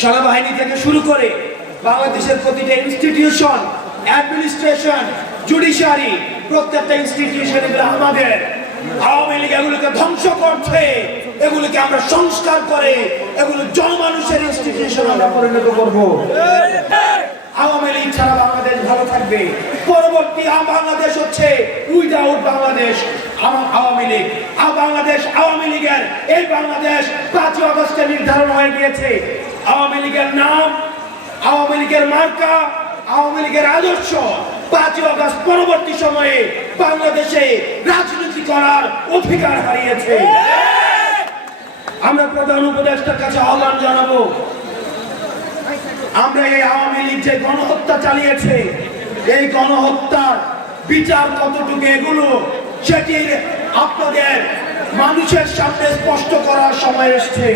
সেনাবাহিনী থেকে শুরু করে বাংলাদেশের প্রতিটা ইনস্টিটিউশন, অ্যাডমিনিস্ট্রেশন, জুডিশিয়ারি, প্রত্যেকটা ইনস্টিটিউশন এগুলো আমাদের। আওয়ামী লীগ এগুলোকে ধ্বংস করছে, এগুলোকে আমরা সংস্কার করে এগুলো জনমানুষের ইনস্টিটিউশন আমরা পরিণত করব। আওয়ামী লীগ ছাড়া বাংলাদেশ ভালো থাকবে। পরবর্তী বাংলাদেশ হচ্ছে উইদাউট বাংলাদেশ আওয়ামী লীগ। বাংলাদেশ আওয়ামী লীগের এই বাংলাদেশ 5 আগস্টে নির্ধারণ হয়ে গিয়েছে। আওয়ামী লীগের নাম, আওয়ামী লীগের মার্কা, আওয়ামী লীগের আদর্শ 5 আগস্ট পরবর্তী সময়ে বাংলাদেশে রাজনীতি করার অধিকার হারিয়েছে। আমরা প্রধান উপদেষ্টার কাছে আহ্বান জানাবো, আমরা এই আওয়ামী লীগ যে গণহত্যা চালিয়েছে, এই গণহত্যার বিচার কতটুকু এগুলো সেটি আপনাদের মানুষের সামনে স্পষ্ট করার সময় এসেছে।